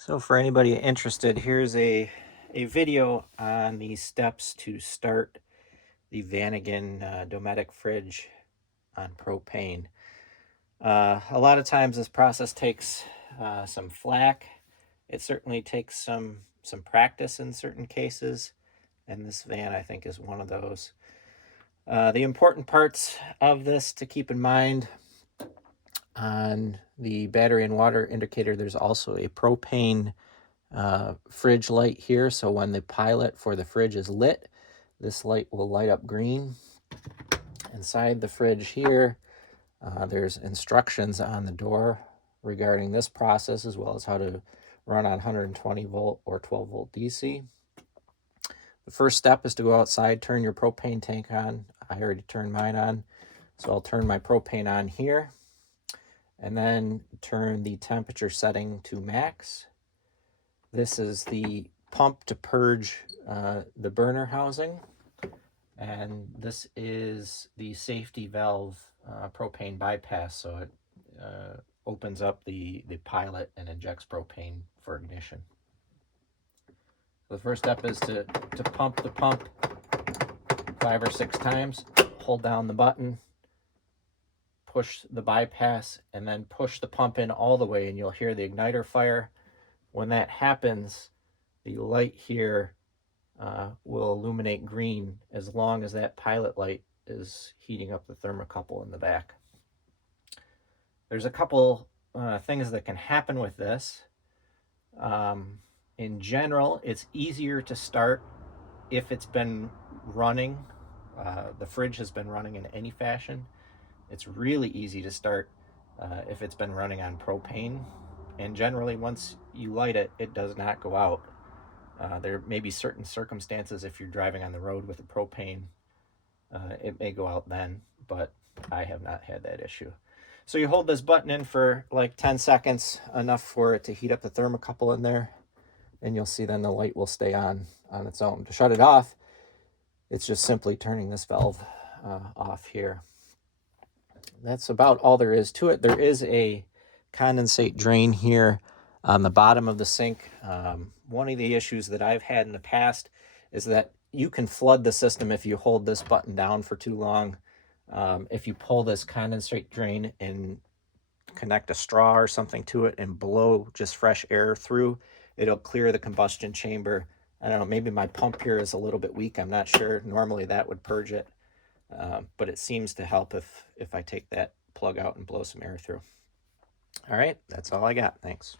So for anybody interested, here's a video on the steps to start the Vanagon Dometic fridge on propane. A lot of times this process takes some flack. It certainly takes some practice in certain cases, and this van I think is one of those. The important parts of this to keep in mind: on the battery and water indicator, there's also a propane fridge light here. So when the pilot for the fridge is lit, this light will light up green. Inside the fridge here, there's instructions on the door regarding this process, as well as how to run on 120 volt or 12 volt DC. The first step is to go outside, turn your propane tank on. I already turned mine on, so I'll turn my propane on here, and then turn the temperature setting to max. This is the pump to purge the burner housing, and this is the safety valve propane bypass, so it opens up the pilot and injects propane for ignition. The first step is to pump the pump 5 or 6 times, hold down the button, push the bypass, and then push the pump in all the way, and you'll hear the igniter fire. When that happens, the light here will illuminate green as long as that pilot light is heating up the thermocouple in the back. There's a couple things that can happen with this. In general, it's easier to start if it's been running. The fridge has been running in any fashion. It's really easy to start if it's been running on propane. And generally, once you light it, it does not go out. There may be certain circumstances if you're driving on the road with a propane, it may go out then, but I have not had that issue. So you hold this button in for like 10 seconds, enough for it to heat up the thermocouple in there, and you'll see then the light will stay on its own. To shut it off, it's just simply turning this valve off here. That's about all there is to it. There is a condensate drain here on the bottom of the sink. One of the issues that I've had in the past is that you can flood the system if you hold this button down for too long. If you pull this condensate drain and connect a straw or something to it and blow just fresh air through, it'll clear the combustion chamber. I don't know, maybe my pump here is a little bit weak. I'm not sure. Normally that would purge it, but it seems to help if I take that plug out and blow some air through. All right, that's all I got. Thanks.